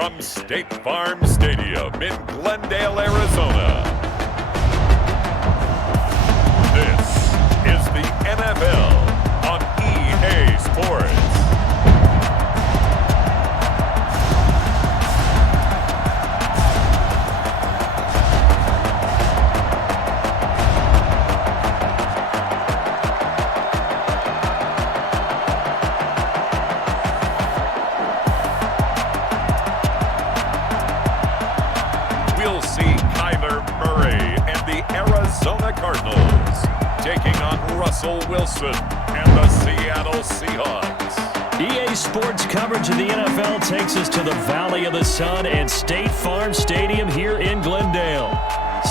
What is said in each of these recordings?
from State Farm Stadium in Glendale, Arizona. This is the NFL on EA Sports. Cardinals taking on Russell Wilson and the Seattle Seahawks. EA Sports coverage of the NFL takes us to the Valley of the Sun and State Farm Stadium here in Glendale.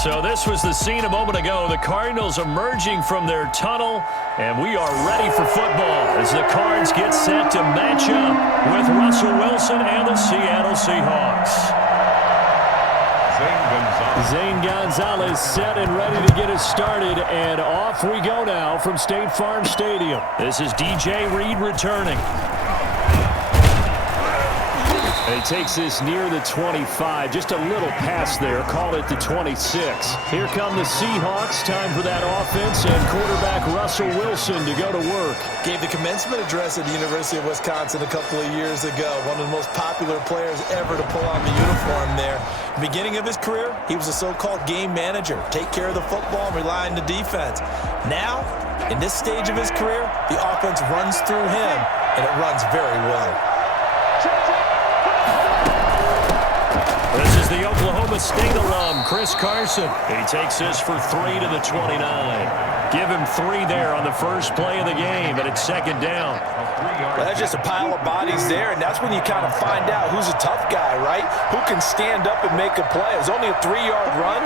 So this was the scene a moment ago. The Cardinals emerging from their tunnel, and we are ready for football as the Cards get set to match up with Russell Wilson and the Seattle Seahawks. Zane Gonzalez set and ready to get us started, and off we go now from State Farm Stadium. This is DJ Reed returning. He takes this near the 25, just a little pass there, call it the 26. Here come the Seahawks, time for that offense, and quarterback Russell Wilson to go to work. Gave the commencement address at the University of Wisconsin a couple of years ago. One of the most popular players ever to pull on the uniform there. Beginning of his career, he was a so-called game manager. Take care of the football and rely on the defense. Now, in this stage of his career, the offense runs through him, and it runs very well. This is the Oklahoma State alum, Chris Carson. He takes this for 3 to the 29. Give him 3 there on the first play of the game, and it's second down. Well, that's just a pile of bodies there, and that's when you kind of find out who's a tough guy, right? Who can stand up and make a play. It was only a 3-yard run,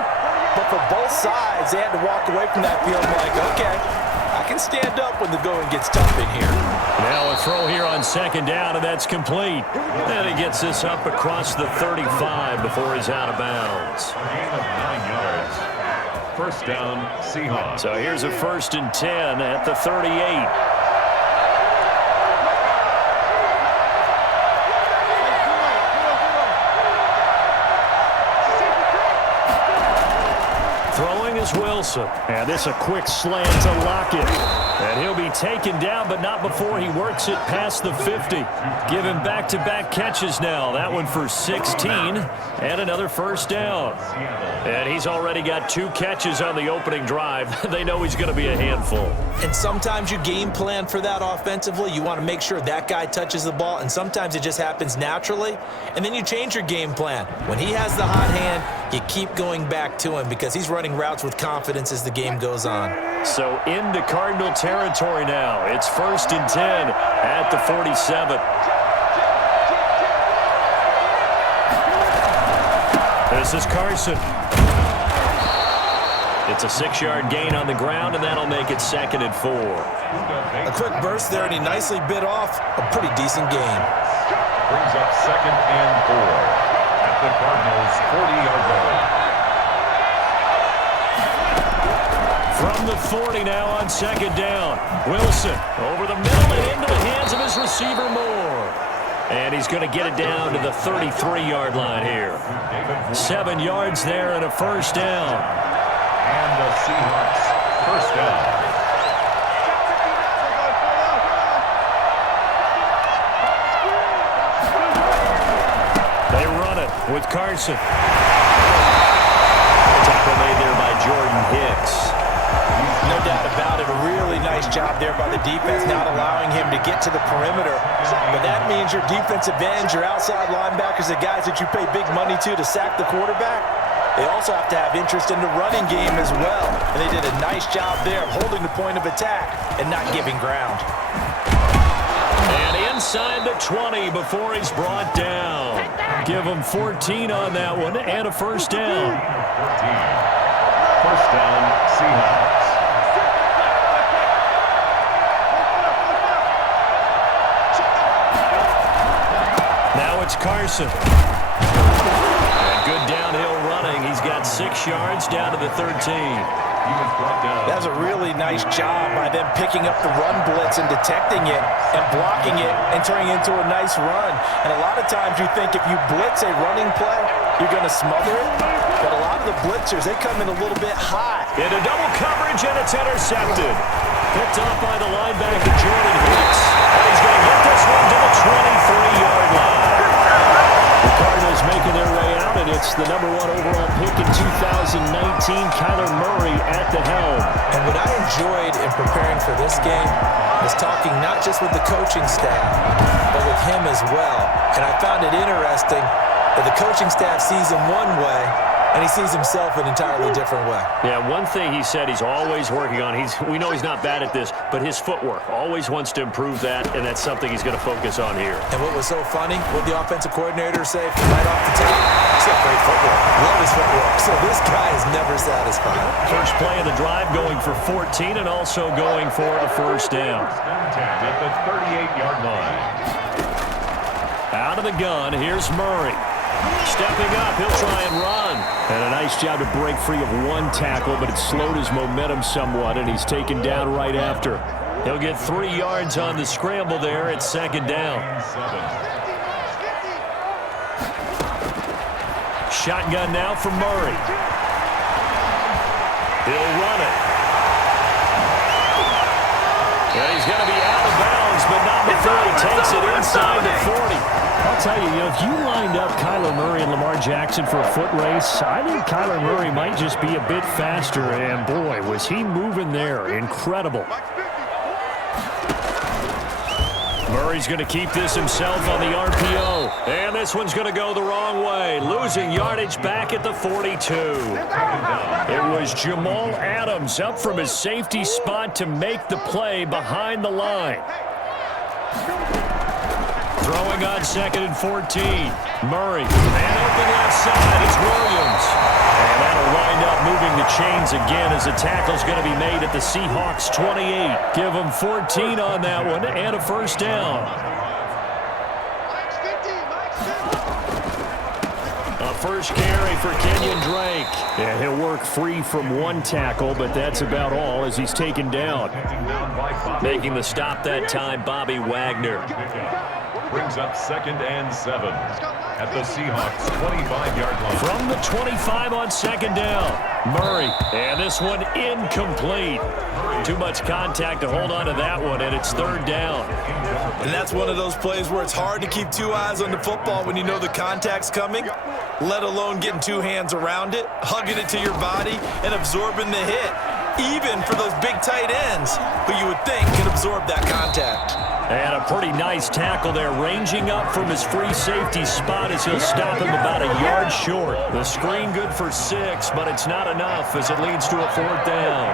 but for both sides, they had to walk away from that field like, okay, I can stand up when the going gets tough in here. Now a throw here on second down, and that's complete. And he gets this up across the 35 before he's out of bounds. 9 yards. First down, Seahawks. So here's a 1st and 10 at the 38. Throwing is Wilson. And this a quick slant to Lockett. And he'll be taken down, but not before he works it past the 50. Give him back-to-back catches now. That one for 16 and another first down. And he's already got 2 catches on the opening drive. They know he's going to be a handful. And sometimes you game plan for that offensively. You want to make sure that guy touches the ball, and sometimes it just happens naturally. And then you change your game plan. When he has the hot hand, you keep going back to him because he's running routes with confidence as the game goes on. So into Cardinal territory now. It's 1st and 10 at the 47. This is Carson. It's a 6-yard gain on the ground, and that'll make it 2nd and 4. A quick burst there, and he nicely bit off a pretty decent gain. Brings up 2nd and 4 at the Cardinals' 40-yard line. From the 40 now on second down. Wilson over the middle and into the hands of his receiver Moore. And he's going to get it down to the 33-yard line here. 7 yards there and a first down. And the Seahawks first down. They run it with Carson. Tackle made there by Jordan Hicks. No doubt about it. A really nice job there by the defense, not allowing him to get to the perimeter. But that means your defensive ends, your outside linebackers, the guys that you pay big money to sack the quarterback, they also have to have interest in the running game as well. And they did a nice job there of holding the point of attack and not giving ground. And inside the 20 before he's brought down. Give him 14 on that one and a first down. 14. First down, Seahawks. Now it's Carson. And good downhill running. He's got 6 yards down to the 13. That's a really nice job by them picking up the run blitz and detecting it and blocking it and turning it into a nice run. And a lot of times you think if you blitz a running play, you're going to smother it. But a lot of the blitzers, they come in a little bit high. Into double coverage, and it's intercepted. Picked off by the linebacker, Jordan Hicks. And he's going to get this one to the 23-yard line. The Cardinals making their way out, and it's the #1 overall pick in 2019, Kyler Murray at the helm. And what I enjoyed in preparing for this game was talking not just with the coaching staff, but with him as well. And I found it interesting that the coaching staff sees him one way, and he sees himself an entirely different way. Yeah, one thing he said he's always working on, we know he's not bad at this, but his footwork, always wants to improve that, and that's something he's going to focus on here. And what was so funny, what the offensive coordinator say right off the top? He's got great footwork. Love his footwork. So this guy is never satisfied. First play of the drive going for 14 and also going for a first down. At the 38-yard line. Out of the gun, here's Murray. Stepping up, he'll try and run. And a nice job to break free of one tackle, but it slowed his momentum somewhat, and he's taken down right after. He'll get 3 yards on the scramble there at second down. Shotgun now for Murray. He'll run it. And he's going to be out of bounds, but not before he takes it inside the 40. I'll tell you, if you lined up Kyler Murray and Lamar Jackson for a foot race, I think Kyler Murray might just be a bit faster, and boy, was he moving there. Incredible. Murray's going to keep this himself on the RPO, and this one's going to go the wrong way, losing yardage back at the 42. It was Jamal Adams up from his safety spot to make the play behind the line. Throwing on 2nd and 14. Murray. And open left side. It's Williams. And that'll wind up moving the chains again as the tackle's going to be made at the Seahawks 28. Give them 14 on that one and a first down. A first carry for Kenyon Drake. And he'll work free from one tackle, but that's about all as he's taken down. Making the stop that time, Bobby Wagner. Brings up 2nd and 7 at the Seahawks 25-yard line. From the 25 on second down, Murray. And this one incomplete. Too much contact to hold on to that one, and it's 3rd down. And that's one of those plays where it's hard to keep 2 eyes on the football when you know the contact's coming, let alone getting 2 hands around it, hugging it to your body, and absorbing the hit. Even for those big tight ends who you would think could absorb that contact. And a pretty nice tackle there, ranging up from his free safety spot as he'll stop him about a yard short. The screen good for 6, but it's not enough as it leads to a 4th down.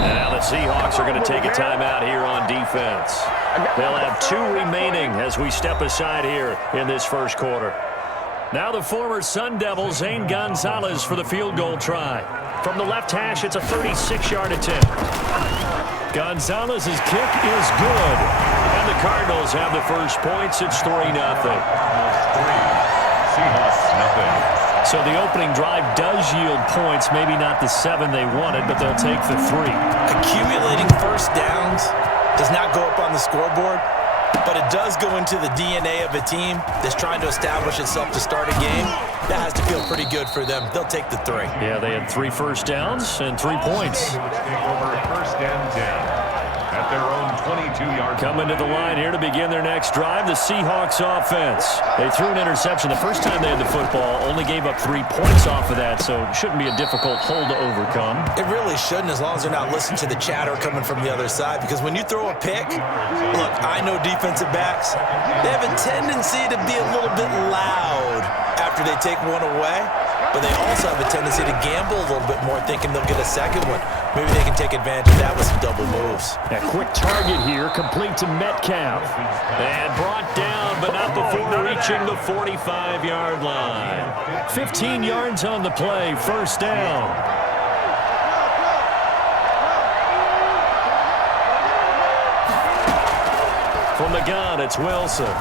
And now the Seahawks are going to take a timeout here on defense. They'll have 2 remaining as we step aside here in this first quarter. Now the former Sun Devil, Zane Gonzalez, for the field goal try. From the left hash, it's a 36-yard attempt. Gonzalez's kick is good. And the Cardinals have the first points. It's 3-0. Seahawks, nothing. So the opening drive does yield points. Maybe not the 7 they wanted, but they'll take the 3. Accumulating first downs does not go up on the scoreboard, but it does go into the DNA of a team that's trying to establish itself to start a game. That has to feel pretty good for them. They'll take the 3. Yeah, they had 3 first downs and 3 points. Take over 1st and 10 at their own 22-yard line. Coming to the line here to begin their next drive, the Seahawks offense. They threw an interception the first time they had the football, only gave up 3 points off of that, so it shouldn't be a difficult hole to overcome. It really shouldn't, as long as they're not listening to the chatter coming from the other side, because when you throw a pick, look, I know defensive backs, they have a tendency to be a little bit loud after they take one away, but they also have a tendency to gamble a little bit more, thinking they'll get a second one. Maybe they can take advantage of that with some double moves. A quick target here, complete to Metcalf. And brought down, but not before reaching the 45-yard line. 15 yards on the play, first down. From the gun, it's Wilson.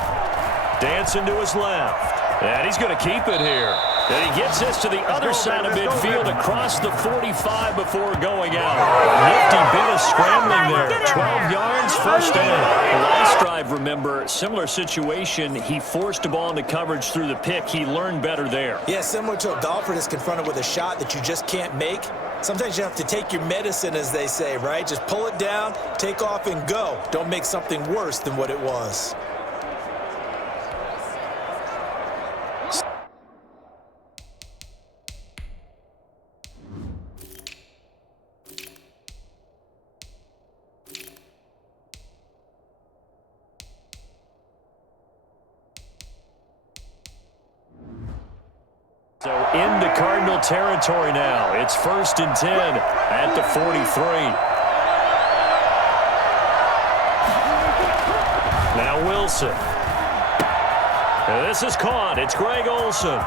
Dancing to his left. And he's going to keep it here. And he gets this to the other side of midfield across the 45 before going out. Nifty bit of scrambling there. 12 yards, first down. The last drive, remember, similar situation. He forced a ball into coverage through the pick. He learned better there. Yeah, similar to a golfer that's confronted with a shot that you just can't make. Sometimes you have to take your medicine, as they say, right? Just pull it down, take off, and go. Don't make something worse than what it was. So into Cardinal territory now. It's 1st and 10 at the 43. Now Wilson. And this is caught. It's Greg Olsen.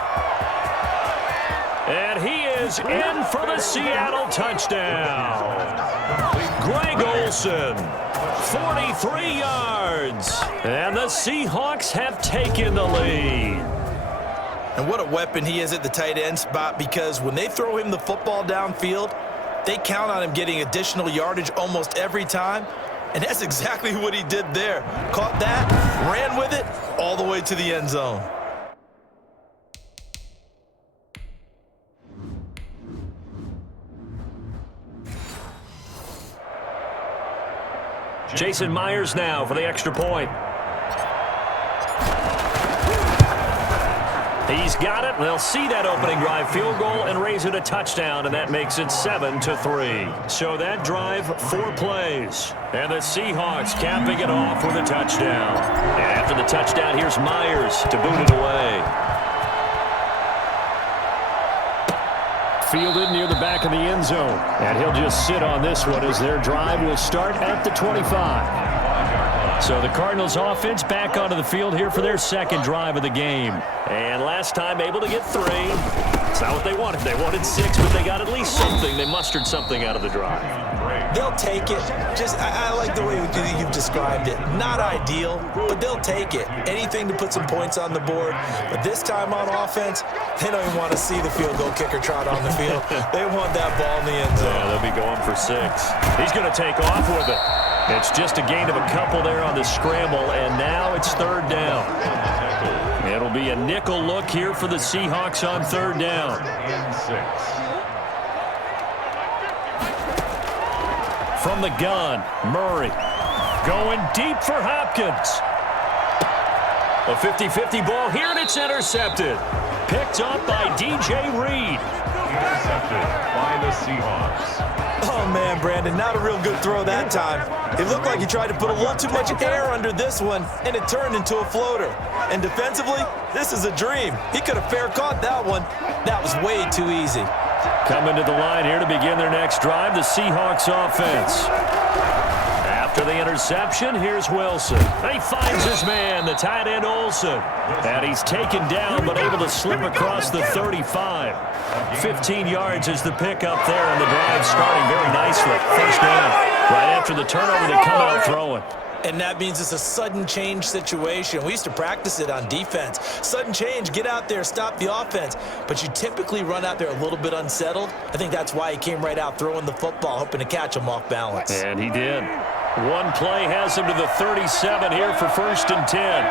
And he is in for the Seattle touchdown. Greg Olsen, 43 yards. And the Seahawks have taken the lead. And what a weapon he is at the tight end spot, because when they throw him the football downfield, they count on him getting additional yardage almost every time. And that's exactly what he did there. Caught that, ran with it, all the way to the end zone. Jason Myers now for the extra point. He's got it. They'll see that opening drive field goal and raise it a touchdown, and that makes it 7-3. So that drive, 4 plays. And the Seahawks capping it off with a touchdown. And after the touchdown, here's Myers to boot it away. Fielded near the back of the end zone. And he'll just sit on this one as their drive will start at the 25. So the Cardinals offense back onto the field here for their second drive of the game. And last time able to get 3. It's not what they wanted. They wanted 6, but they got at least something. They mustered something out of the drive. They'll take it. I like the way you've described it. Not ideal, but they'll take it. Anything to put some points on the board. But this time on offense, they don't even want to see the field goal kicker trot on the field. They want that ball in the end zone. Yeah, they'll be going for 6. He's going to take off with it. It's just a gain of a couple there on the scramble, and now it's 3rd down. It'll be a nickel look here for the Seahawks on 3rd down. From the gun, Murray going deep for Hopkins. A 50-50 ball here, and it's intercepted. Picked up by DJ Reed. Intercepted by the Seahawks. Oh, man, Brandon, not a real good throw that time. It looked like he tried to put a little too much air under this one, and it turned into a floater. And defensively, this is a dream. He could have fair caught that one. That was way too easy. Coming to the line here to begin their next drive, the Seahawks offense. After the interception, here's Wilson. He finds his man, the tight end Olsen. And he's taken down, but able to slip across the 35. 15 yards is the pickup there, and the drive starting very nicely. First down. Right after the turnover, they come out throwing. And that means it's a sudden change situation. We used to practice it on defense. Sudden change, get out there, stop the offense. But you typically run out there a little bit unsettled. I think that's why he came right out throwing the football, hoping to catch him off balance. And he did. One play has him to the 37 here for 1st and 10.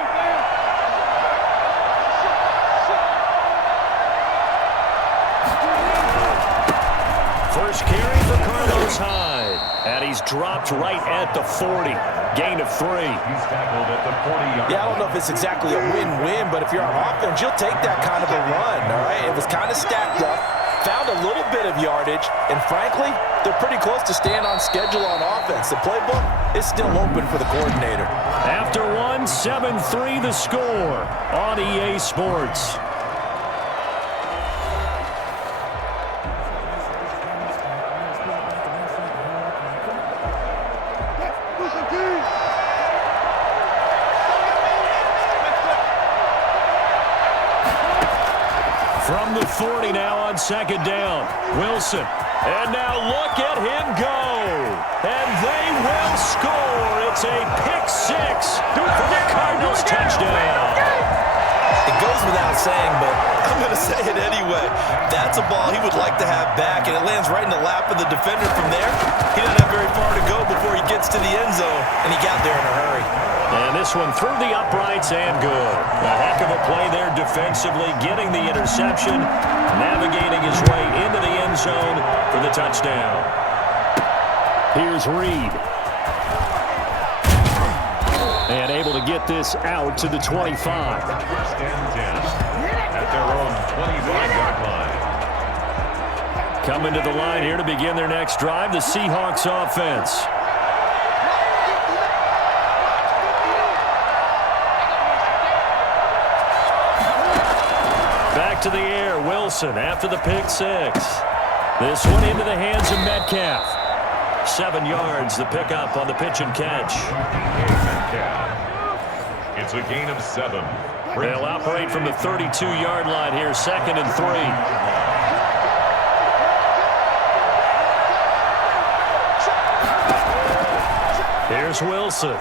First carry for Carlos Hyde. And he's dropped right at the 40. Gain of 3. He's tackled at the 40-yard line. Yeah, I don't know if it's exactly a win-win, but if you're on offense, you'll take that kind of a run, all right? It was kind of stacked up, found a little bit of yardage, and frankly, they're pretty close to staying on schedule on offense. The playbook is still open for the coordinator. After 1, 7-3 the score on EA Sports. From the 40 now on 2nd down. Wilson. And now look at him go. And they will score. It's a pick 6 for the Cardinals touchdown. It goes without saying, but I'm going to say it anyway. That's a ball he would like to have back, and it lands right in the lap of the defender from there. He doesn't have very far to go before he gets to the end zone, and he got there in a hurry. And this one through the uprights and good. A heck of a play there defensively, getting the interception, navigating his way into the end zone for the touchdown. Here's Reed. And able to get this out to the 25. First and 10 at their own 25-yard line. Coming to the line here to begin their next drive, the Seahawks offense. Back to the air, Wilson after the pick six. This one into the hands of Metcalf. 7 yards, the pickup on the pitch and catch. It's a gain of 7. They'll operate from the 32-yard line here, 2nd and 3. Here's Wilson.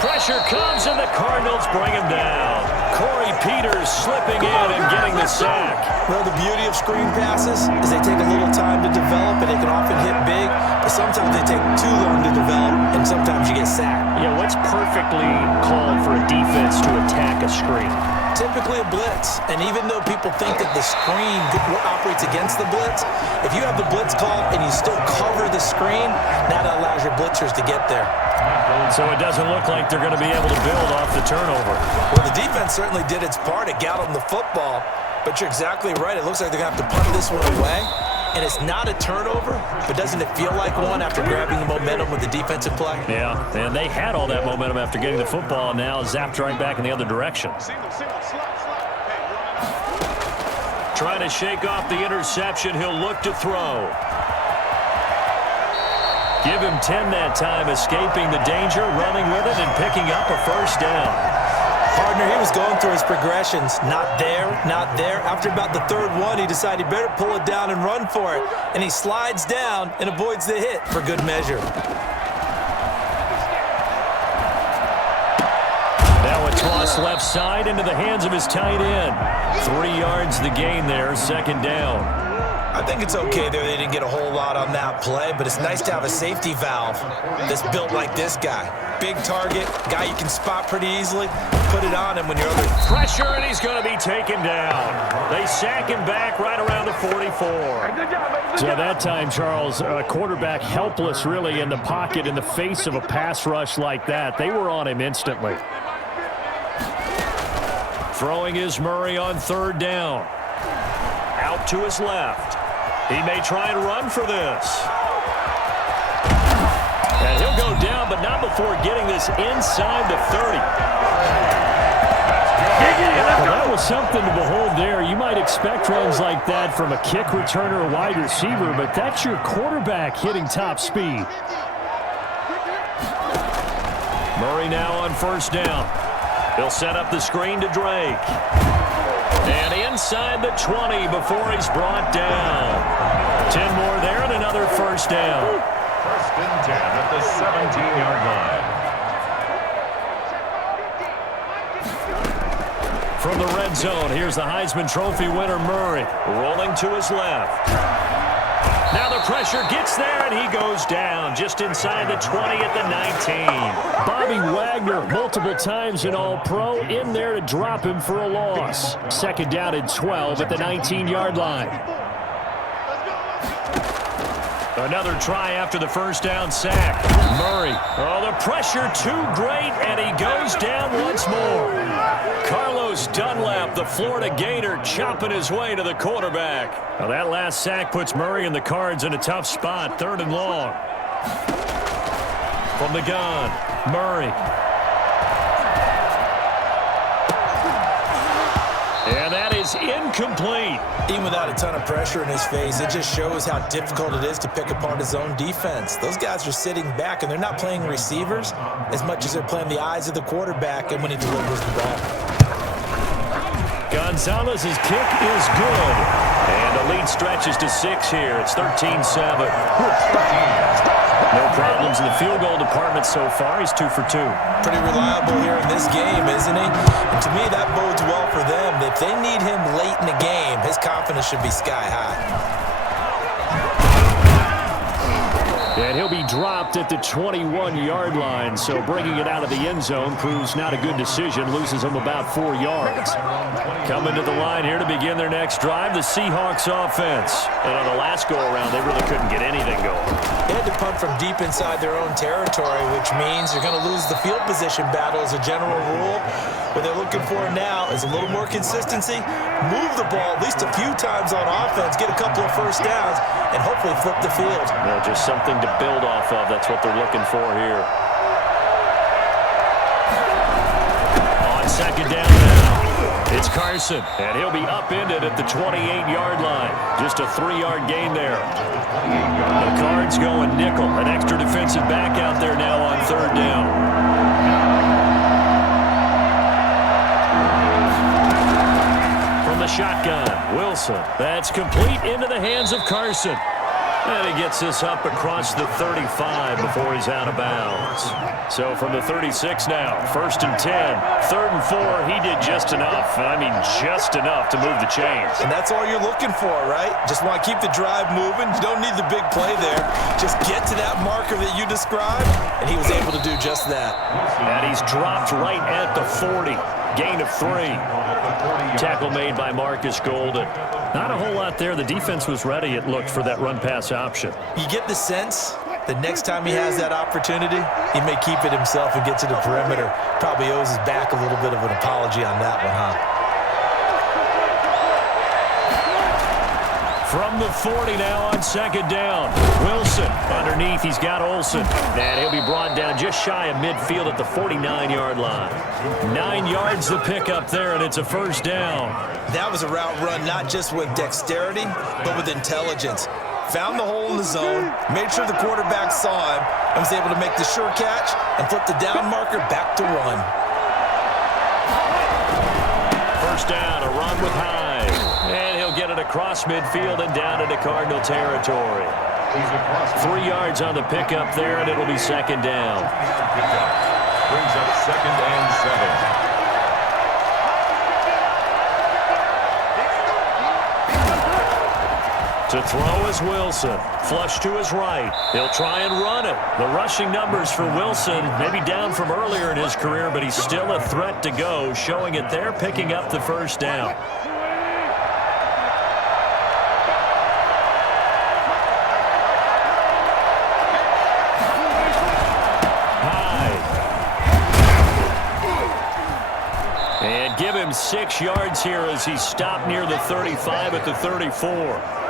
Pressure comes, and the Cardinals bring him down. Corey Peters slipping in and getting the sack. Well, the beauty of screen passes is they take a little time to develop, and they can often hit big, but sometimes they take too long to develop, and sometimes you get sacked. Yeah, what's perfectly called for a defense to attack a screen? Typically a blitz, and even though people think that the screen operates against the blitz, if you have the blitz called and you still cover the screen, that allows your blitzers to get there. So it doesn't look like they're going to be able to build off the turnover. Well, the defense certainly did its part. It got them the football, but you're exactly right. It looks like they're going to have to punt this one away, and it's not a turnover, but doesn't it feel like one after grabbing the momentum with the defensive play? Yeah, and they had all that momentum after getting the football, and now zapped right back in the other direction. Trying to shake off the interception. He'll look to throw. Give him 10 that time, escaping the danger, running with it, and picking up a first down. Partner, he was going through his progressions. Not there, not there. After about the third one, he decided he better pull it down and run for it. And he slides down and avoids the hit for good measure. Now a toss left side into the hands of his tight end. 3 yards the gain there, 2nd down. I think it's okay there. They didn't get a whole lot on that play, but it's nice to have a safety valve that's built like this guy. Big target, guy you can spot pretty easily. Put it on him when you're under pressure, and he's going to be taken down. They sack him back right around the 44. So that time, Charles, a quarterback helpless really in the pocket in the face of a pass rush like that. They were on him instantly. Throwing is Murray on 3rd down. Out to his left. He may try and run for this. And he'll go down, but not before getting this inside the 30. Well, that was something to behold there. You might expect runs like that from a kick returner or wide receiver, but that's your quarterback hitting top speed. Murray now on 1st down. He'll set up the screen to Drake. And inside the 20 before he's brought down. 10 more there and another first down. 1st and 10 at the 17-yard line. From the red zone, here's the Heisman Trophy winner Murray, rolling to his left. Now the pressure gets there, and he goes down just inside the 20 at the 19. Bobby Wagner, multiple times an All-Pro, in there to drop him for a loss. 2nd down and 12 at the 19-yard line. Another try after the first down sack. Murray. Oh, the pressure too great, and he goes down once more. Carlos Dunlap, the Florida Gator, chopping his way to the quarterback. Now that last sack puts Murray and the Cards in a tough spot, 3rd and long. From the gun, Murray. And that is incomplete. Even without a ton of pressure in his face, it just shows how difficult it is to pick apart his own defense. Those guys are sitting back, and they're not playing receivers as much as they're playing the eyes of the quarterback and when he delivers the ball. Gonzalez's kick is good. And The lead stretches to 6 here. It's 13-7. No problems in the field goal department so far. He's 2 for 2. Pretty reliable here in this game, isn't he? And to me, that bodes well for them. If they need him late in the game, his confidence should be sky high. And he'll be dropped at the 21-yard line, so bringing it out of the end zone proves not a good decision, loses him about 4 yards. Coming to the line here to begin their next drive, the Seahawks offense. And on the last go-around, they really couldn't get anything going. They had to punt from deep inside their own territory, which means you're going to lose the field position battle as a general rule. What they're looking for now is a little more consistency, move the ball at least a few times on offense, get a couple of first downs, and hopefully flip the field. Yeah, just something to build off of. That's what they're looking for here. On second down now, it's Carson, and he'll be upended at the 28-yard line. Just a 3-yard gain there. The Cards going nickel. An extra defensive back out there now on third down. The shotgun, Wilson. That's complete into the hands of Carson. And he gets this up across the 35 before he's out of bounds. So from the 36 now, 1st and 10, 3rd and 4, he did just enough. I mean, just enough to move the chains. And that's all you're looking for, right? Just want to keep the drive moving. You don't need the big play there. Just get to that marker that you described, and he was able to do just that. And he's dropped right at the 40. Gain of 3. Tackle made by Marcus Golden. Not a whole lot there. The defense was ready, it looked, for that run-pass option. You get the sense that next time he has that opportunity, he may keep it himself and get to the perimeter. Probably owes his back a little bit of an apology on that one, huh? From the 40 now on second down. Wilson underneath. He's got Olsen. And he'll be brought down just shy of midfield at the 49-yard line. 9 yards to pick up there, and it's a first down. That was a route run not just with dexterity, but with intelligence. Found the hole in the zone, made sure the quarterback saw him, and was able to make the sure catch and flip the down marker back to 1. First down, a run with Hyde. And he'll get it across midfield and down into Cardinal territory. 3 yards on the pickup there, and it'll be second down. Brings up 2nd and 7. To throw is Wilson. Flush to his right. He'll try and run it. The rushing numbers for Wilson, maybe down from earlier in his career, but he's still a threat to go, showing it there, picking up the first down. And give him 6 yards here as he's stopped near the 35 at the 34.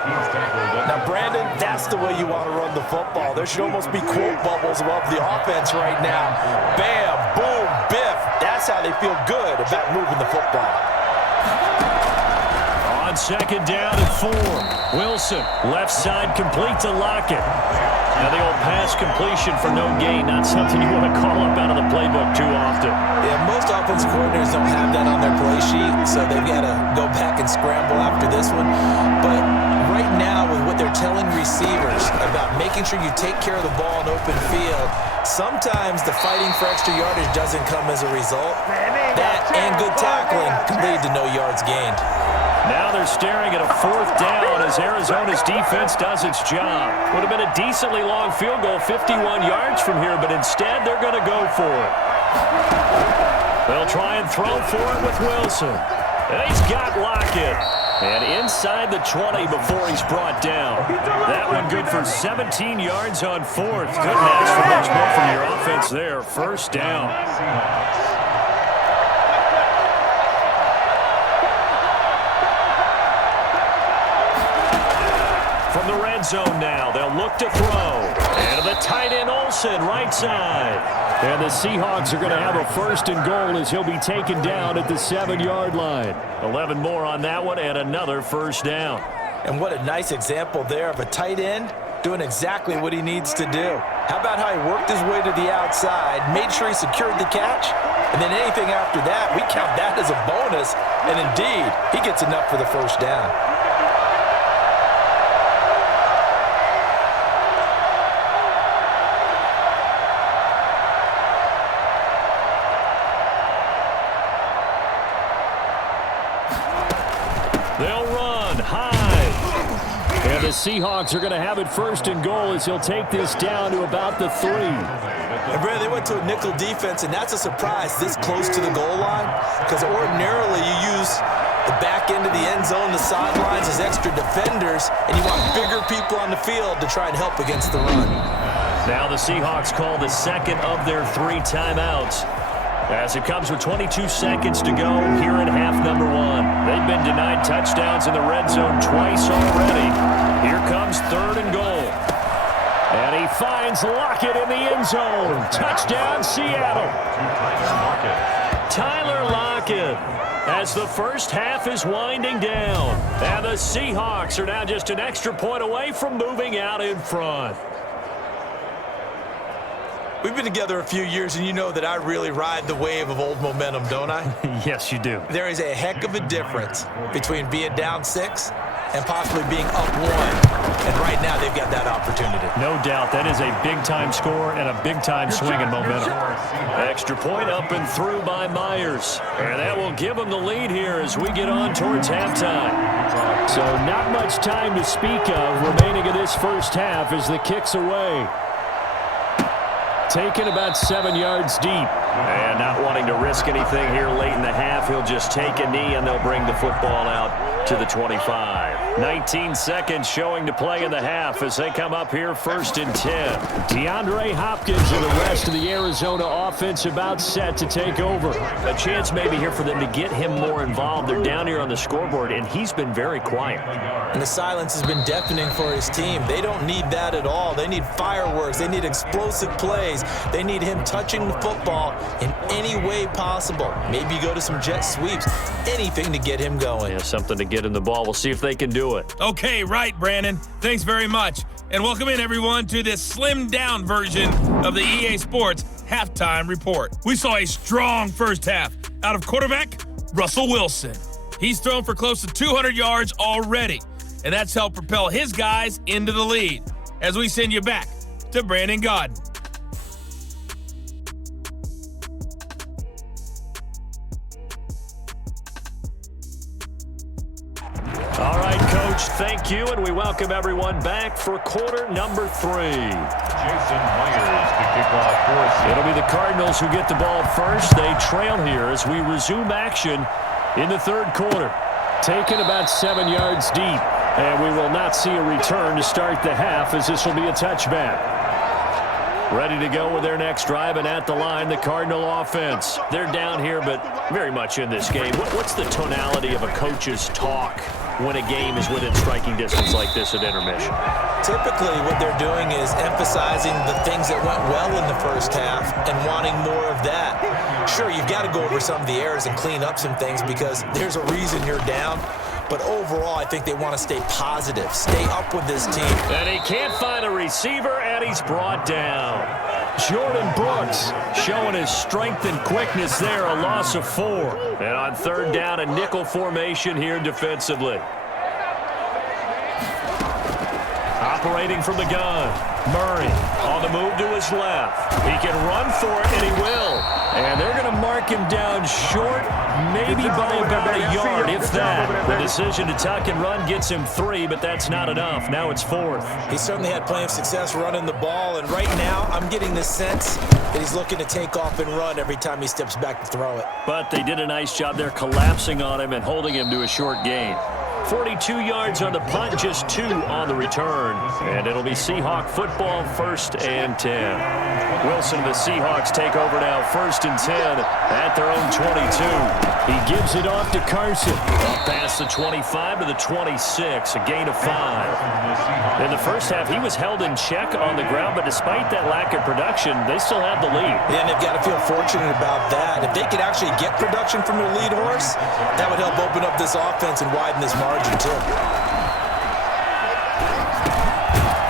Now, Brandon, that's the way you want to run the football. There should almost be quote bubbles above the offense right now. Bam, boom, biff. That's how they feel good about moving the football. On second down and 4. Wilson, left side complete to Lockett. Now the old pass completion for no gain, not something you want to call up out of the playbook too often. Yeah, most offensive coordinators don't have that on their play sheet, so they've got to go back and scramble after this one. But right now, with what they're telling receivers about making sure you take care of the ball in open field, sometimes the fighting for extra yardage doesn't come as a result. That and good tackling can lead to no yards gained. Now they're staring at a 4th down as Arizona's defense does its job. Would have been a decently long field goal, 51 yards from here, but instead they're going to go for it. They'll try and throw for it with Wilson. And he's got Lockett. And inside the 20 before he's brought down. That one good for 17 yards on 4th. Couldn't ask for much more from your offense there. First down. From the red zone now, they'll look to throw. And the tight end Olsen, right side. And the Seahawks are going to have a 1st and goal as he'll be taken down at the 7-yard line. 11 more on that one and another first down. And what a nice example there of a tight end doing exactly what he needs to do. How about how he worked his way to the outside, made sure he secured the catch, and then anything after that, we count that as a bonus. And indeed, he gets enough for the first down. the Seahawks are going to have it first and goal as he'll take this down to about the 3. And Brad, they went to a nickel defense, and that's a surprise this close to the goal line, because ordinarily you use the back end of the end zone, the sidelines as extra defenders, and you want bigger people on the field to try and help against the run. Now the Seahawks call the second of their 3 timeouts, as it comes with 22 seconds to go here in half number 1. They've been denied touchdowns in the red zone twice already. Here comes 3rd and goal. And he finds Lockett in the end zone. Touchdown, Seattle. Tyler Lockett, as the first half is winding down. And the Seahawks are now just an extra point away from moving out in front. We've been together a few years, and you know that I really ride the wave of old momentum, don't I? Yes, you do. There is a heck of a difference between being down 6 and possibly being up 1. And right now, they've got that opportunity. No doubt. That is a big-time score and a big-time swing in momentum. Extra point up and through by Myers. And that will give them the lead here as we get on towards halftime. So not much time to speak of remaining in this first half as the kick's away. Taken about 7 yards deep. And not wanting to risk anything here late in the half, he'll just take a knee and they'll bring the football out to the 25. 19 seconds showing to play in the half as they come up here 1st and 10. DeAndre Hopkins and the rest of the Arizona offense about set to take over. A chance maybe here for them to get him more involved. They're down here on the scoreboard, and he's been very quiet. And the silence has been deafening for his team. They don't need that at all. They need fireworks. They need explosive plays. They need him touching the football in any way possible. Maybe go to some jet sweeps. Anything to get him going. Yeah, something to get him the ball. We'll see if they can do it. Okay, right, Brandon. Thanks very much. And welcome in, everyone, to this slimmed-down version of the EA Sports Halftime Report. We saw a strong first half out of quarterback Russell Wilson. He's thrown for close to 200 yards already, and that's helped propel his guys into the lead. As we send you back to Brandon Godden. All right, Coach, thank you, and we welcome everyone back for quarter number 3. Jason Myers to kick off for us. It'll be the Cardinals who get the ball first. They trail here as we resume action in the 3rd quarter. Taken about 7 yards deep, and we will not see a return to start the half as this will be a touchback. Ready to go with their next drive, and at the line, the Cardinal offense. They're down here, but very much in this game. What's the tonality of a coach's talk when a game is within striking distance like this at intermission? Typically, what they're doing is emphasizing the things that went well in the first half and wanting more of that. Sure, you've got to go over some of the errors and clean up some things because there's a reason you're down. But overall, I think they want to stay positive, stay up with this team. And he can't find a receiver, and he's brought down. Jordan Brooks showing his strength and quickness there, a loss of 4. And on 3rd down, a nickel formation here defensively. Operating from the gun, Murray on the move to his left. He can run for it, and he will. And they're going to mark him down short, maybe by about a yard, if that. The decision to tuck and run gets him 3, but that's not enough. Now it's 4th. He certainly had plenty of success running the ball, and right now I'm getting the sense that he's looking to take off and run every time he steps back to throw it. But they did a nice job there collapsing on him and holding him to a short gain. 42 yards on the punt, just 2 on the return. And it'll be Seahawk football, 1st and 10. Wilson and the Seahawks take over now, 1st and 10 at their own 22. He gives it off to Carson. Up past the 25 to the 26, a gain of 5. In the first half, he was held in check on the ground, but despite that lack of production, they still have the lead. Yeah, and they've got to feel fortunate about that. If they could actually get production from their lead horse, that would help open up this offense and widen this margin too.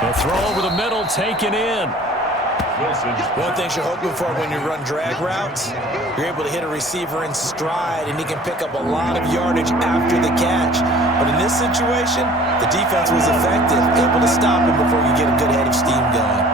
A throw over the middle, taken in. One thing you're hoping for when you run drag routes, you're able to hit a receiver in stride, and he can pick up a lot of yardage after the catch. But in this situation, the defense was effective, able to stop him before you get a good head of steam going.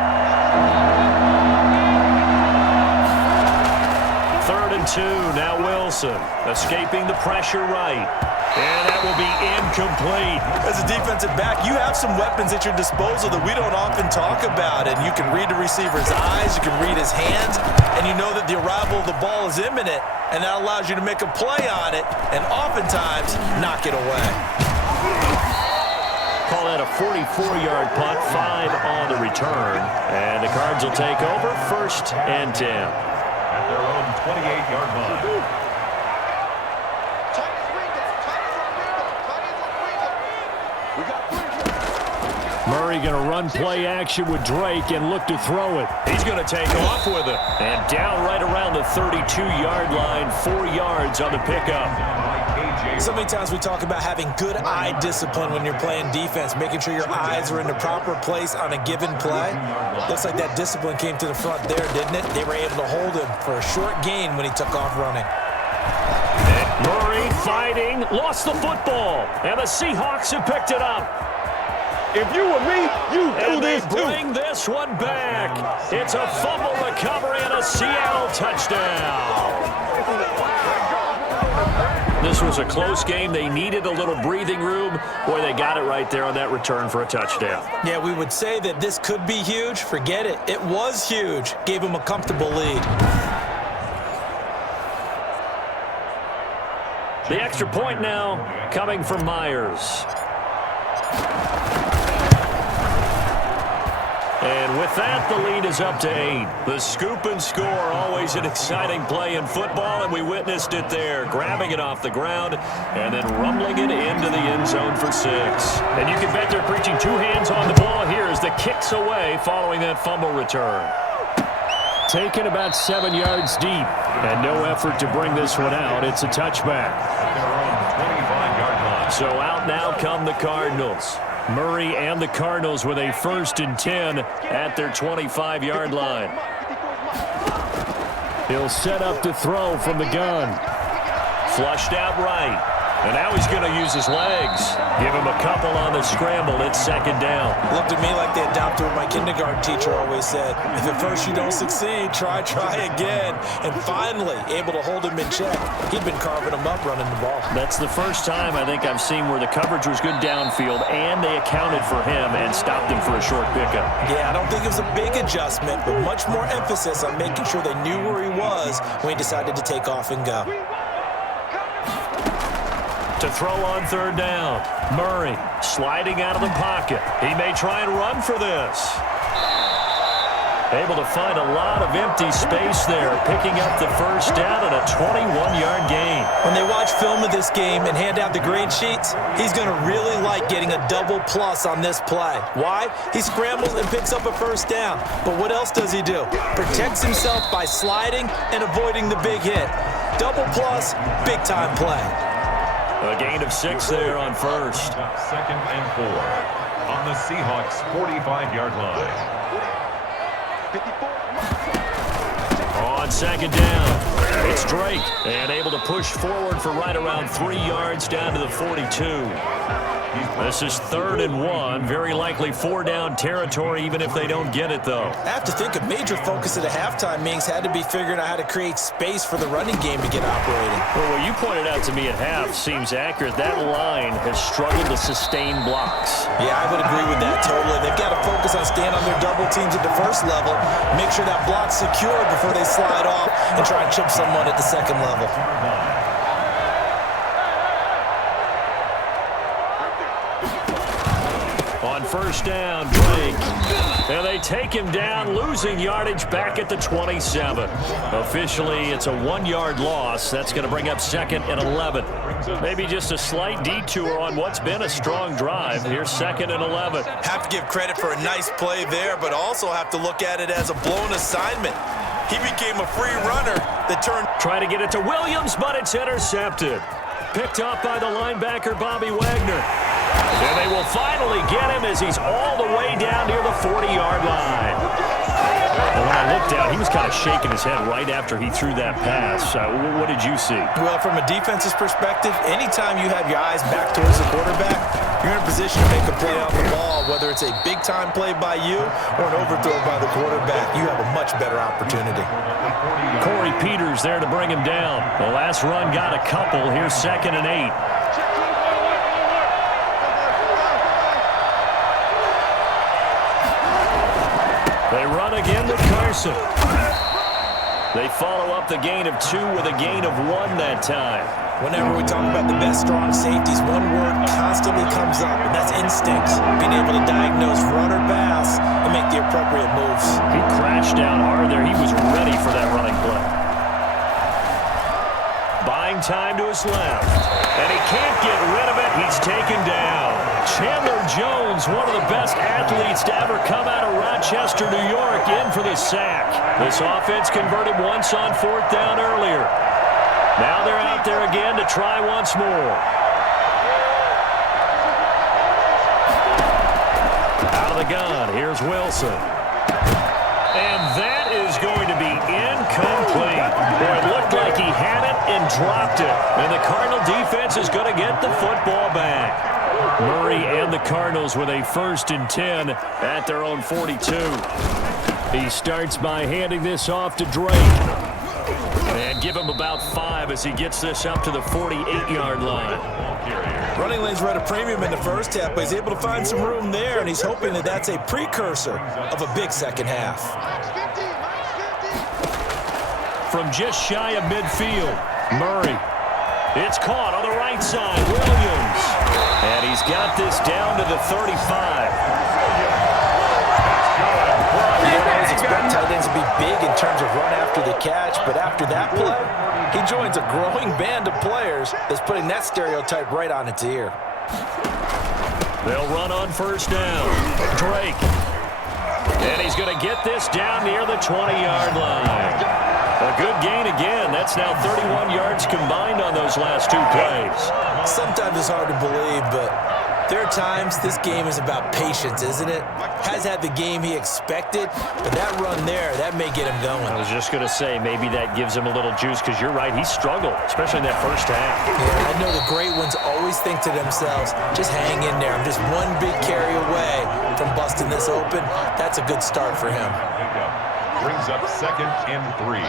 3rd and 2, now Wilson. Wilson, escaping the pressure right. And that will be incomplete. As a defensive back, you have some weapons at your disposal that we don't often talk about. And you can read the receiver's eyes, you can read his hands, and you know that the arrival of the ball is imminent, and that allows you to make a play on it and oftentimes knock it away. Call that a 44-yard punt, 5 on the return. And the Cards will take over, 1st and 10. At their own 28-yard line. Murray going to run play action with Drake and look to throw it. He's going to take off with it. And down right around the 32-yard line, 4 yards on the pickup. So many times we talk about having good eye discipline when you're playing defense, making sure your eyes are in the proper place on a given play. Looks like that discipline came to the front there, didn't it? They were able to hold him for a short gain when he took off running. Murray fighting, lost the football, and the Seahawks have picked it up. If you were me, you do this too. Bring this one back. It's a fumble recovery and a Seattle touchdown. This was a close game. They needed a little breathing room. Boy, they got it right there on that return for a touchdown. Yeah, we would say that this could be huge. Forget it. It was huge. Gave him a comfortable lead. The extra point now coming from Myers. And with that, the lead is up to 8. The scoop and score, always an exciting play in football, and we witnessed it there, grabbing it off the ground and then rumbling it into the end zone for 6. And you can bet they're preaching 2 hands on the ball here as the kick's away following that fumble return. Taken about 7 yards deep, and no effort to bring this one out. It's a touchback. Their own 25-yard line. So out now come the Cardinals. Murray and the Cardinals with a 1st and 10 at their 25-yard line. He'll set up to throw from the gun. Flushed out right. And now he's going to use his legs. Give him a couple on the scramble. It's 2nd down. Looked at me like they adopted what my kindergarten teacher always said. If at first you don't succeed, try again. And finally, able to hold him in check. He'd been carving him up running the ball. That's the first time I think I've seen where the coverage was good downfield and they accounted for him and stopped him for a short pickup. Yeah, I don't think it was a big adjustment, but much more emphasis on making sure they knew where he was when he decided to take off and go. To throw on 3rd down. Murray sliding out of the pocket. He may try and run for this. Able to find a lot of empty space there, picking up the 1st down and a 21-yard gain. When they watch film of this game and hand out the grade sheets, he's going to really like getting a double plus on this play. Why? He scrambles and picks up a 1st down. But what else does he do? Protects himself by sliding and avoiding the big hit. Double plus, big-time play. A gain of 6 there on 1st. 2nd and 4 on the Seahawks 45-yard line. On 2nd down, it's Drake, and able to push forward for right around 3 yards down to the 42. This is 3rd and 1, very likely 4-down territory, even if they don't get it, though. I have to think a major focus at the halftime meetings had to be figuring out how to create space for the running game to get operating. Well, what you pointed out to me at half seems accurate. That line has struggled to sustain blocks. Yeah, I would agree with that totally. They've got to focus on staying on their double teams at the 1st level, make sure that block's secure before they slide off and try and chip someone at the 2nd level. On 1st down, Drake. And they take him down, losing yardage back at the 27. Officially, it's a 1-yard loss. That's going to bring up 2nd and 11. Maybe just a slight detour on what's been a strong drive. Here's 2nd and 11. Have to give credit for a nice play there, but also have to look at it as a blown assignment. He became a free runner that turned. Try to get it to Williams, but it's intercepted. Picked up by the linebacker, Bobby Wagner. And they will finally get him as he's all the way down near the 40-yard line. And when I looked down. He was kind of shaking his head right after he threw that pass. What did you see? Well, from a defense's perspective, anytime you have your eyes back towards the quarterback, you're in a position to make a play on the ball, whether it's a big-time play by you or an overthrow by the quarterback. You have a much better opportunity. Corey Peters there to bring him down. The last run got a couple. Here's 2nd and 8. They run again with Carson. They follow up the gain of 2 with a gain of 1 that time. Whenever we talk about the best strong safeties, one word constantly comes up, and that's instincts. Being able to diagnose run or pass and make the appropriate moves. He crashed down hard there. He was ready for that running play. Buying time to his left. And he can't get rid of it. He's taken down. Chandler Jones, one of the best athletes to ever come out of Rochester, New York, in for the sack. This offense converted once on 4th down earlier. Now they're out there again to try once more. Out of the gun, here's Wilson. And that is going to be incomplete. Boy, it looked like he had it and dropped it. And the Cardinal defense is going to get the football back. Murray and the Cardinals with a 1st and 10 at their own 42. He starts by handing this off to Drake. And give him about 5 as he gets this up to the 48-yard line. Running lanes were at a premium in the first half, but he's able to find some room there, and he's hoping that that's a precursor of a big second half. From just shy of midfield, Murray. It's caught on the right side, Williams. And he's got this down to the 35. You always expect tight ends to be big in terms of run after the catch, but after that play, he joins a growing band of players that's putting that stereotype right on its ear. They'll run on 1st down. Drake. And he's going to get this down near the 20-yard line. A good gain again. That's now 31 yards combined on those last 2 plays. Sometimes it's hard to believe, but there are times this game is about patience, isn't it? Has had the game he expected, but that run there, that may get him going. I was just going to say, maybe that gives him a little juice, because you're right, he struggled, especially in that first half. Yeah, I know the great ones always think to themselves, just hang in there. I'm just one big carry away from busting this open. That's a good start for him. Brings up 2nd and 3.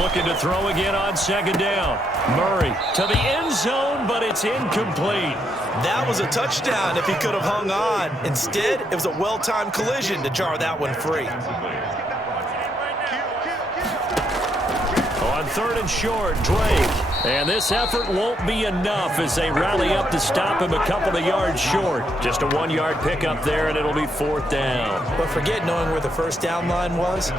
Looking to throw again on 2nd down. Murray to the end zone, but it's incomplete. That was a touchdown if he could have hung on. Instead, it was a well-timed collision to jar that one free. On 3rd and short, Drake. And this effort won't be enough as they rally up to stop him a couple of yards short. Just a 1-yard pickup there, and it'll be 4th down. But forget knowing where the first down line was.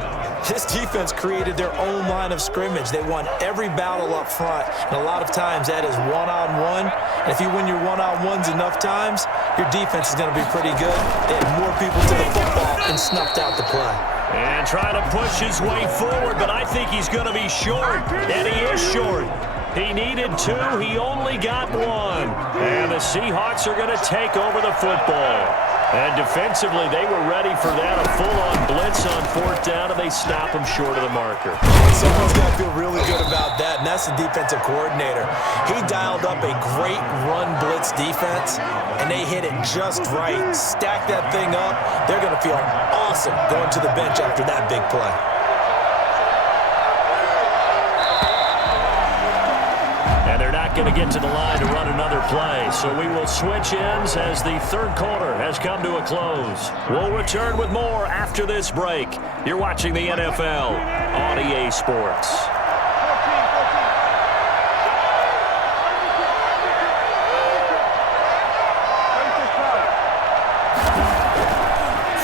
This defense created their own line of scrimmage. They won every battle up front, and a lot of times that is one-on-one. And if you win your one-on-ones enough times, your defense is going to be pretty good. They had more people to the football and snuffed out the play. And trying to push his way forward, but I think he's going to be short, and he is short. He needed 2. He only got 1. And the Seahawks are going to take over the football. And defensively, they were ready for that. A full-on blitz on 4th down, and they stop him short of the marker. Someone's got to feel really good about that, and that's the defensive coordinator. He dialed up a great run blitz defense, and they hit it just right. Stack that thing up. They're going to feel awesome going to the bench after that big play. Going to get to the line to run another play, so we will switch ends as the 3rd quarter has come to a close. We'll return with more after this break. You're watching the NFL on EA Sports.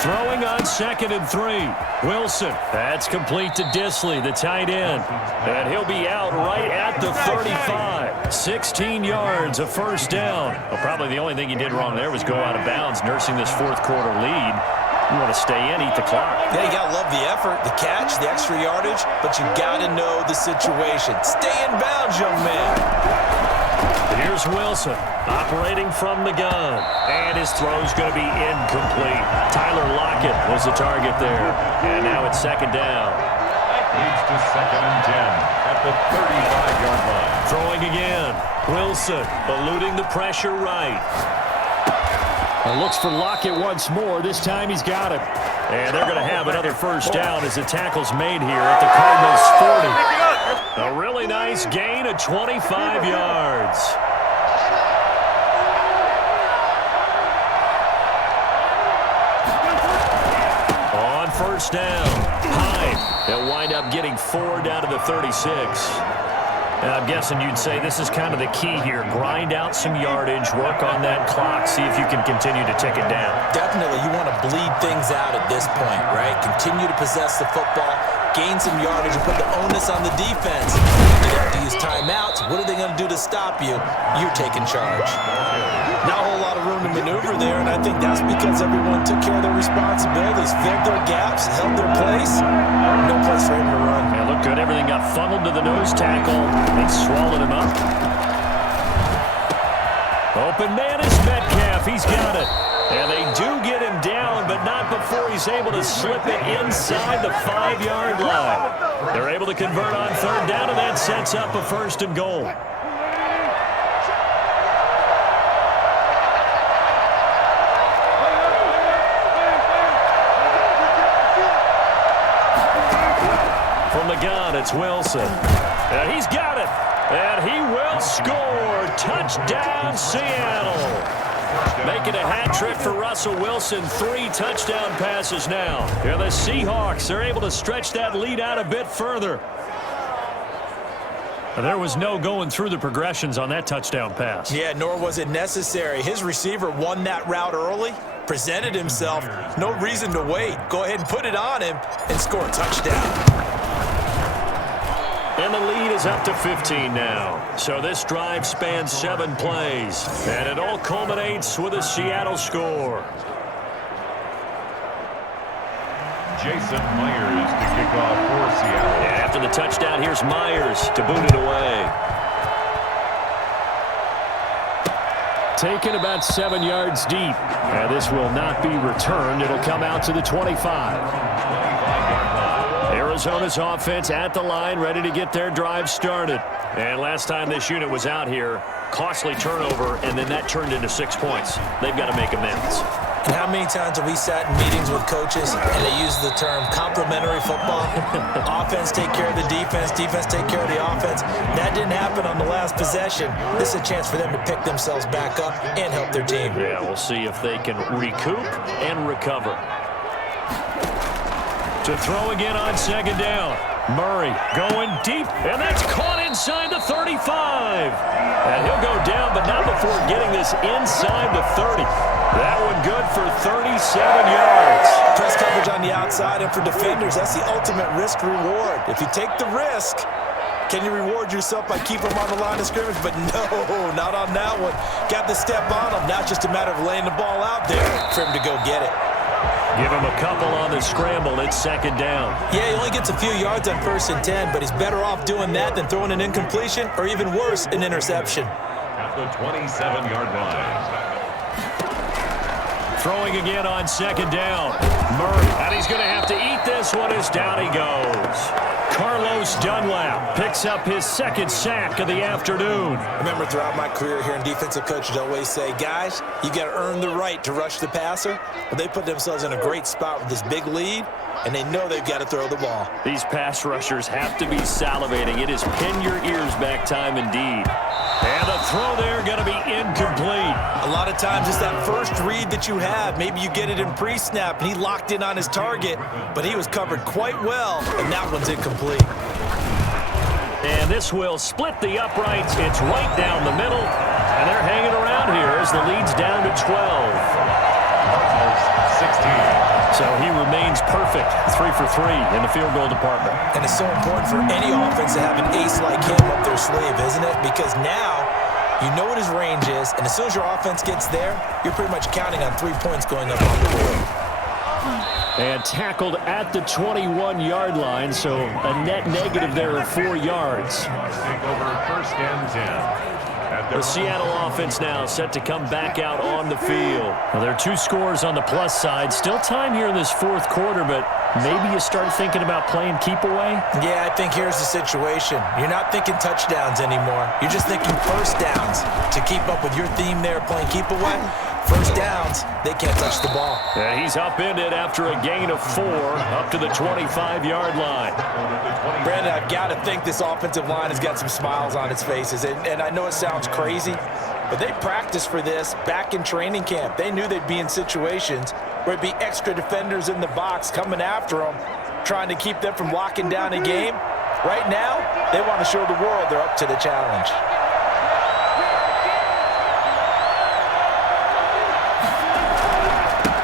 Throwing on 2nd and 3. Wilson. That's complete to Disley, the tight end. And he'll be out right at the 35. 16 yards, a 1st down. Well, probably the only thing he did wrong there was go out of bounds, nursing this 4th quarter lead. You want to stay in, eat the clock. Yeah, you got to love the effort, the catch, the extra yardage, but you got to know the situation. Stay in bounds, young man. Here's Wilson operating from the gun. And his throw's going to be incomplete. Tyler Lockett was the target there. And now it's second down. Leads to 2nd and 10 at the 35-yard line. Throwing again. Wilson eluding the pressure right. And looks for Lockett once more. This time he's got it. And they're going to have another first down as the tackle's made here at the Cardinals' 40. A really nice gain of 25 yards. On first down, Hyde. They'll wind up getting 4 down to the 36. And I'm guessing you'd say this is kind of the key here. Grind out some yardage, work on that clock, see if you can continue to tick it down. Definitely, you want to bleed things out at this point, right? Continue to possess the football, gain some yardage, and put the onus on the defense. They have to use timeouts. What are they going to do to stop you? You're taking charge. Not a whole lot of room to maneuver there, and I think that's because everyone took care of their responsibilities, filled their gaps, held their place. No place for him to run. Yeah, looked good. Everything got funneled to the nose tackle and swallowed him up. Open man is Metcalf. He's got it. And they do get him down, but not before he's able to slip it inside the 5-yard line. They're able to convert on third down, and that sets up a 1st and goal. From the gun, it's Wilson. And he's got it. And he will score. Touchdown, Seattle. Making a hat trick for Russell Wilson. 3 touchdown passes now. And the Seahawks are able to stretch that lead out a bit further. And there was no going through the progressions on that touchdown pass. Yeah, nor was it necessary. His receiver won that route early, presented himself. No reason to wait. Go ahead and put it on him and score a touchdown. And the lead is up to 15 now. So this drive spans 7 plays. And it all culminates with a Seattle score. Jason Myers to kick off for Seattle. Yeah, after the touchdown, here's Myers to boot it away. Taken about 7 yards deep. And this will not be returned. It'll come out to the 25. Arizona's offense at the line, ready to get their drive started. And last time this unit was out here, costly turnover, and then that turned into 6 points. They've got to make amends. And how many times have we sat in meetings with coaches and they use the term complementary football? Offense take care of the defense, defense take care of the offense. That didn't happen on the last possession. This is a chance for them to pick themselves back up and help their team. Yeah, we'll see if they can recoup and recover. To throw again on second down. Murray going deep, and that's caught inside the 35. And he'll go down, but not before getting this inside the 30. That one good for 37 yards. Press coverage on the outside, and for defenders, that's the ultimate risk-reward. If you take the risk, can you reward yourself by keeping them on the line of scrimmage? But no, not on that one. Got the step on him. Now it's just a matter of laying the ball out there for him to go get it. Give him a couple on the scramble. It's second down. Yeah, he only gets a few yards on 1st and 10, but he's better off doing that than throwing an incompletion or even worse, an interception. At the 27-yard line. Throwing again on second down. Murray, and he's going to have to eat this one as down he goes. Carlos Dunlap picks up his 2nd sack of the afternoon. Remember, throughout my career here in defensive coaches always say, guys, you got to earn the right to rush the passer. But they put themselves in a great spot with this big lead, and they know they've got to throw the ball. These pass rushers have to be salivating. It is pin your ears back time indeed. And the throw there going to be incomplete. A lot of times it's that first read that you have. Maybe you get it in pre-snap, and he locked in on his target, but he was covered quite well, and that one's incomplete. And this will split the uprights. It's right down the middle, and they're hanging around here as the lead's down to 12. Cardinals 16. So he remains perfect, 3 for 3 in the field goal department. And it's so important for any offense to have an ace like him up their sleeve, isn't it? Because now you know what his range is, and as soon as your offense gets there, you're pretty much counting on 3 points going up on the board. And tackled at the 21-yard line, so a net negative there of 4 yards. Take over 1st and 10. The Seattle offense now set to come back out on the field. Well, there are 2 scores on the plus side. Still time here in this fourth quarter, but maybe you start thinking about playing keep away? Yeah, I think here's the situation. You're not thinking touchdowns anymore. You're just thinking first downs. To keep up with your theme there, playing keep away, first downs, they can't touch the ball. And he's upended after a gain of 4 up to the 25-yard line. Brandon, I've got to think this offensive line has got some smiles on its faces. And I know it sounds crazy, but they practiced for this back in training camp. They knew they'd be in situations where it'd be extra defenders in the box coming after them, trying to keep them from locking down a game. Right now, they want to show the world they're up to the challenge.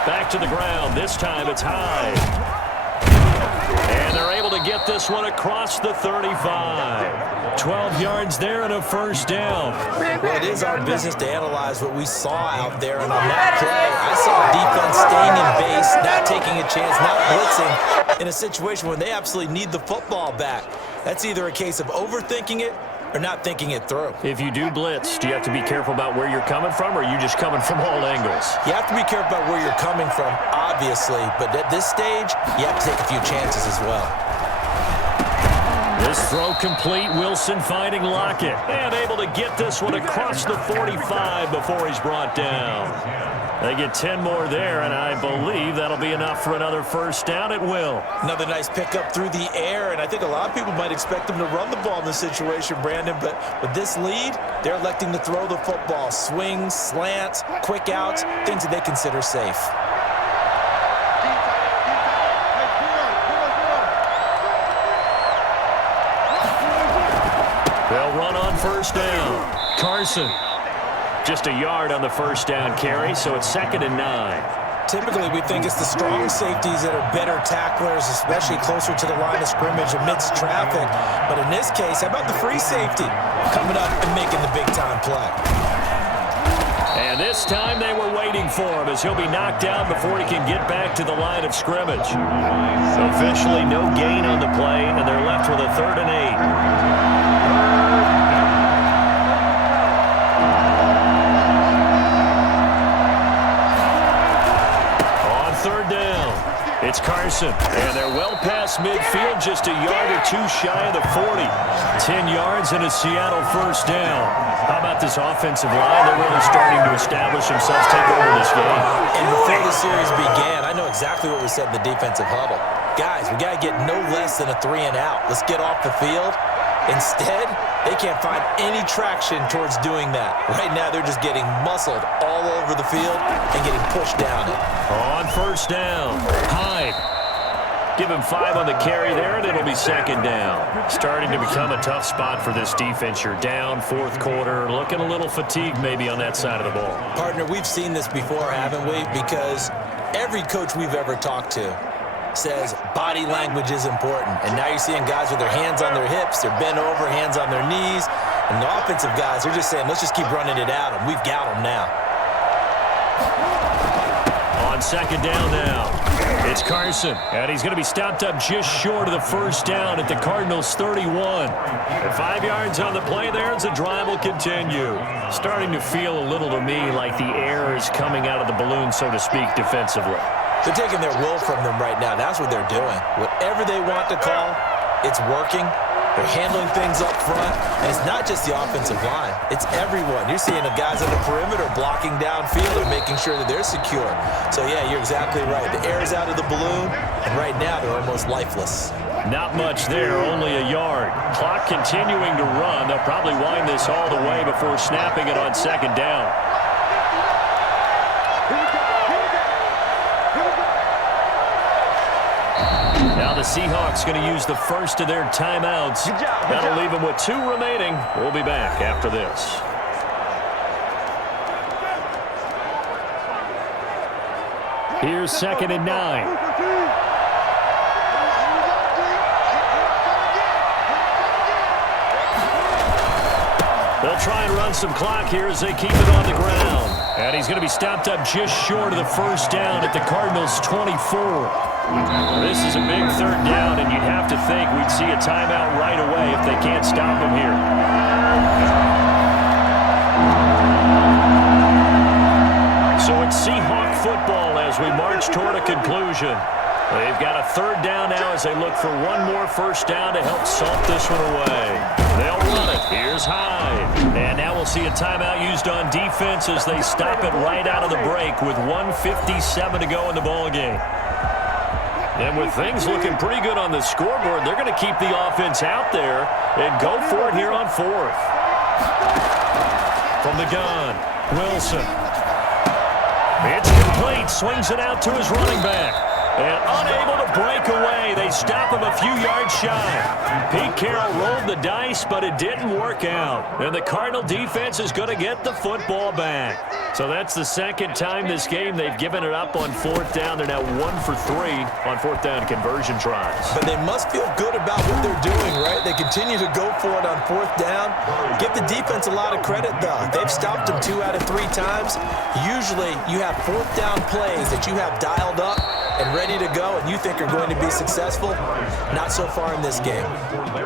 Back to the ground. This time it's high. And they're able to get this one across the 35. 12 yards there and a first down. Well, it is our business to analyze what we saw out there. And on that play, I saw defense staying in base, not taking a chance, not blitzing in a situation when they absolutely need the football back. That's either a case of overthinking it or not thinking it through. If you do blitz, do you have to be careful about where you're coming from, or are you just coming from all angles? You have to be careful about where you're coming from, obviously, but at this stage, you have to take a few chances as well. This throw complete. Wilson finding Lockett, and able to get this one across the 45 before he's brought down. They get 10 more there, and I believe that'll be enough for another first down. It will. Another nice pickup through the air, and I think a lot of people might expect them to run the ball in this situation, Brandon, but with this lead, they're electing to throw the football. Swings, slants, quick outs, things that they consider safe. They'll run on first down. Carson. Just a yard on the first down carry, so it's 2nd and 9. Typically, we think it's the strong safeties that are better tacklers, especially closer to the line of scrimmage amidst traffic. But in this case, how about the free safety coming up and making the big-time play? And this time they were waiting for him as he'll be knocked down before he can get back to the line of scrimmage. So officially no gain on the play, and they're left with a 3rd and 8. It's Carson, and they're well past midfield, just a yard or 2 shy of the 40. 10 yards and a Seattle first down. How about this offensive line? They're really starting to establish themselves, take over this game. And before the series began, I know exactly what we said in the defensive huddle. Guys, we got to get no less than a 3 and out. Let's get off the field. Instead, they can't find any traction towards doing that. Right now, they're just getting muscled all over the field and getting pushed down it. On first down, Hyde. Give him 5 on the carry there, and it'll be 2nd down. Starting to become a tough spot for this defense. You're down, 4th quarter, looking a little fatigued maybe on that side of the ball. Partner, we've seen this before, haven't we? Because every coach we've ever talked to says body language is important. And now you're seeing guys with their hands on their hips, they're bent over, hands on their knees. And the offensive guys, they're just saying, let's just keep running it out, and we've got them now. On 2nd down now, it's Carson, and he's going to be stopped up just short of the first down at the Cardinals' 31. And 5 yards on the play there as the drive will continue. Starting to feel a little to me like the air is coming out of the balloon, so to speak, defensively. They're taking their will from them right now. That's what they're doing. Whatever they want to call, it's working. They're handling things up front. And it's not just the offensive line. It's everyone. You're seeing the guys on the perimeter blocking downfield and making sure that they're secure. So, yeah, you're exactly right. The air is out of the balloon, and right now they're almost lifeless. Not much there, only a yard. Clock continuing to run. They'll probably wind this all the way before snapping it on 2nd down. Now the Seahawks going to use the first of their timeouts. That'll leave them with 2 remaining. We'll be back after this. Here's 2nd and 9. They'll try and run some clock here as they keep it on the ground. And he's going to be stopped up just short of the first down at the Cardinals' 24. This is a big 3rd down, and you'd have to think we'd see a timeout right away if they can't stop him here. Now the Seahawks going to use the first of their timeouts. That'll leave them with 2 remaining. We'll be back after this. Here's 2nd and 9. They'll try and run some clock here as they keep it on the ground. And he's going to be stopped up just short of the first down at the Cardinals' 24. This is a big 3rd down, and you'd have to think we'd see a timeout right away if they can't stop him here. So it's Seahawk football as we march toward a conclusion. They've got a third down now as they look for one more first down to help salt this one away. They'll run it. Here's Hyde. And now we'll see a timeout used on defense as they stop it right out of the break with 1:57 to go in the ballgame. And with things looking pretty good on the scoreboard, they're going to keep the offense out there and go for it here on fourth. From the gun, Wilson. It's complete. Swings it out to his running back. And unable to break away. They stop him a few yards shy. Pete Carroll rolled the dice, but it didn't work out. And the Cardinal defense is going to get the football back. So that's the second time this game they've given it up on fourth down. They're now 1 for 3 on fourth down conversion tries. But they must feel good about what they're doing, right? They continue to go for it on fourth down. Give the defense a lot of credit, though. They've stopped them 2 out of 3 times. Usually you have fourth down plays that you have dialed up and ready to go and you think are going to be successful. Not so far in this game.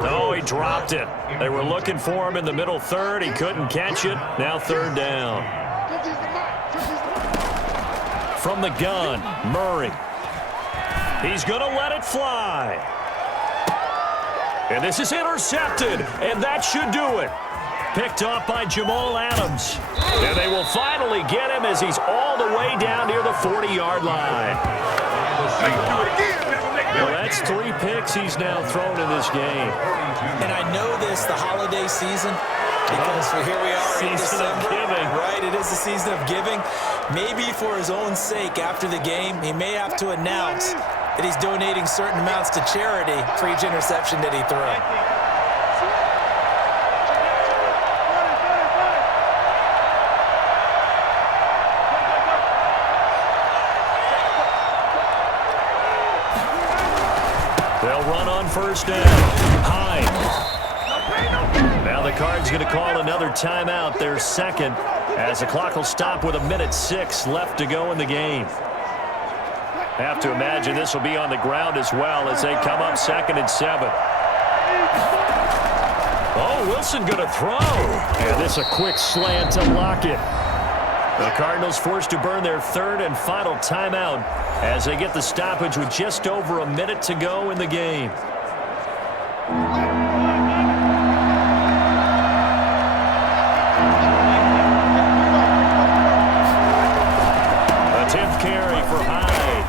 No, he dropped it. They were looking for him in the middle third. He couldn't catch it. Now third down. From the gun, Murray. He's going to let it fly. And this is intercepted, and that should do it. Picked off by Jamal Adams. And they will finally get him as he's all the way down near the 40-yard line. Well, that's 3 picks he's now thrown in this game. And I know this, the holiday season, because here we are in December. Season of giving. Right, it is the season of giving. Maybe for his own sake after the game, he may have to announce that he's donating certain amounts to charity for each interception that he threw. They'll run on first down. Hyde. Now the Cards going to call another timeout, their second, as the clock will stop with 1:06 left to go in the game. Have to imagine this will be on the ground as well as they come up 2nd and 7. Oh, Wilson going to throw. And this a quick slant to Lockett. The Cardinals forced to burn their third and final timeout as they get the stoppage with just over 1 minute to go in the game. A 10th carry for Hyde.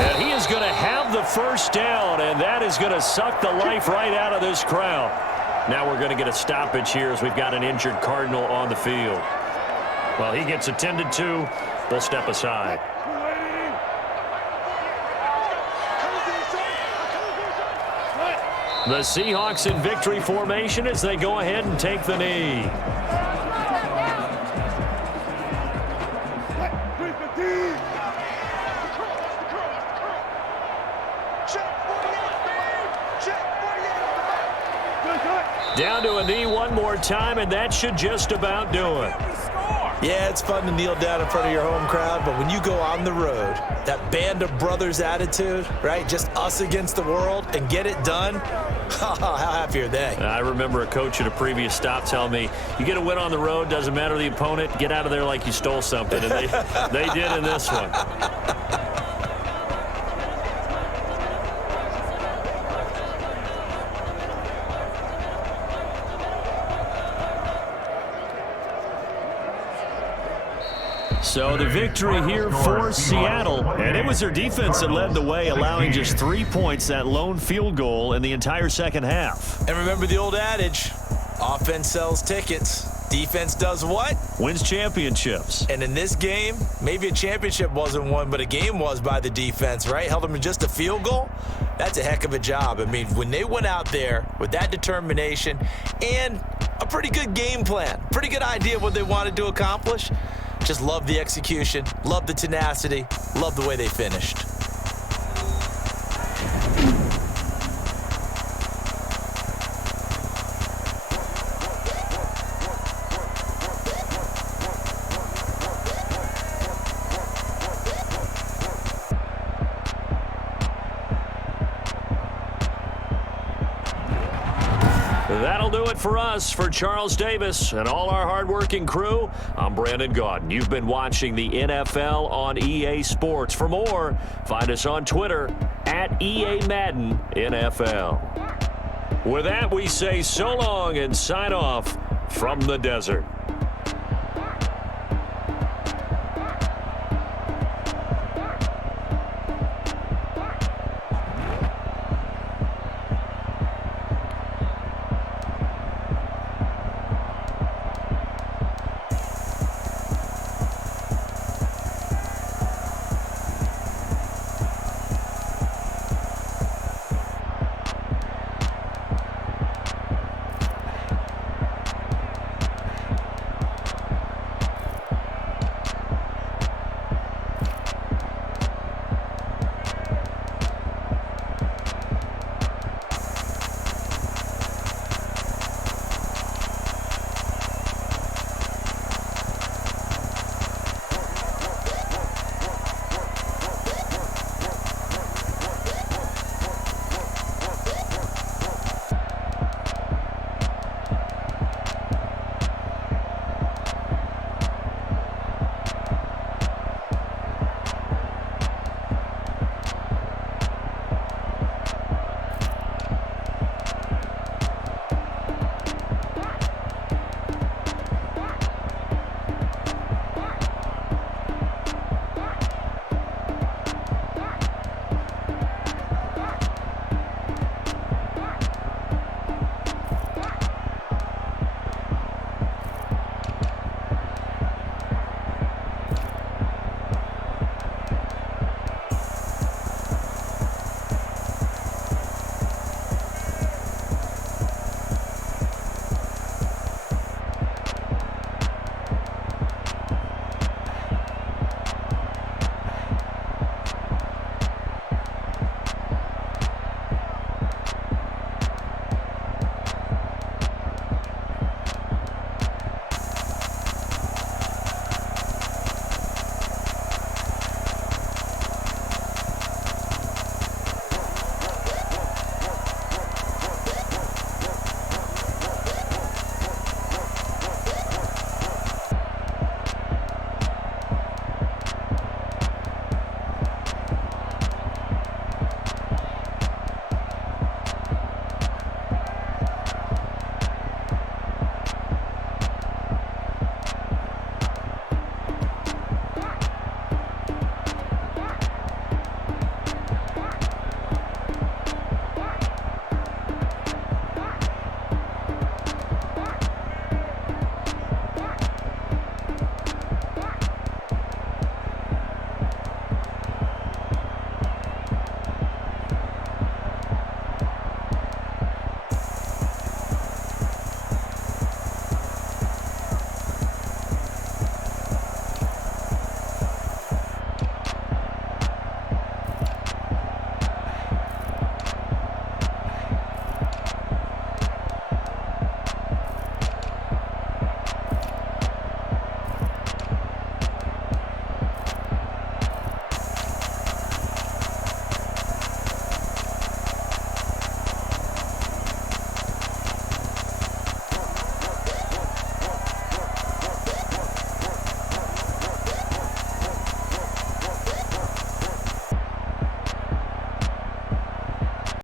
And he is going to have the first down, and that is going to suck the life right out of this crowd. Now we're going to get a stoppage here as we've got an injured Cardinal on the field. Well, he gets attended to. They'll step aside. The Seahawks in victory formation as they go ahead and take the knee. Down to a knee one more time, and that should just about do it. Yeah, it's fun to kneel down in front of your home crowd, but when you go on the road, that band of brothers attitude, right? Just us against the world and get it done. How happy are they? I remember a coach at a previous stop telling me, you get a win on the road, doesn't matter the opponent, get out of there like you stole something. And they did in this one. So the victory here for Seattle, and it was their defense that led the way, allowing just 3 points, that lone field goal in the entire second half. And remember the old adage, offense sells tickets, defense does what? Wins championships. And in this game, maybe a championship wasn't won, but a game was by the defense, right? Held them to just a field goal. That's a heck of a job. I mean, when they went out there with that determination and a pretty good game plan, pretty good idea of what they wanted to accomplish, just love the execution, love the tenacity, love the way they finished. That'll That'll do it for us. For Charles Davis and all our hardworking crew, I'm Brandon Gaudin. You've been watching the NFL on EA Sports. For more, find us on Twitter at EA Madden NFL. With that, we say so long and sign off from the desert.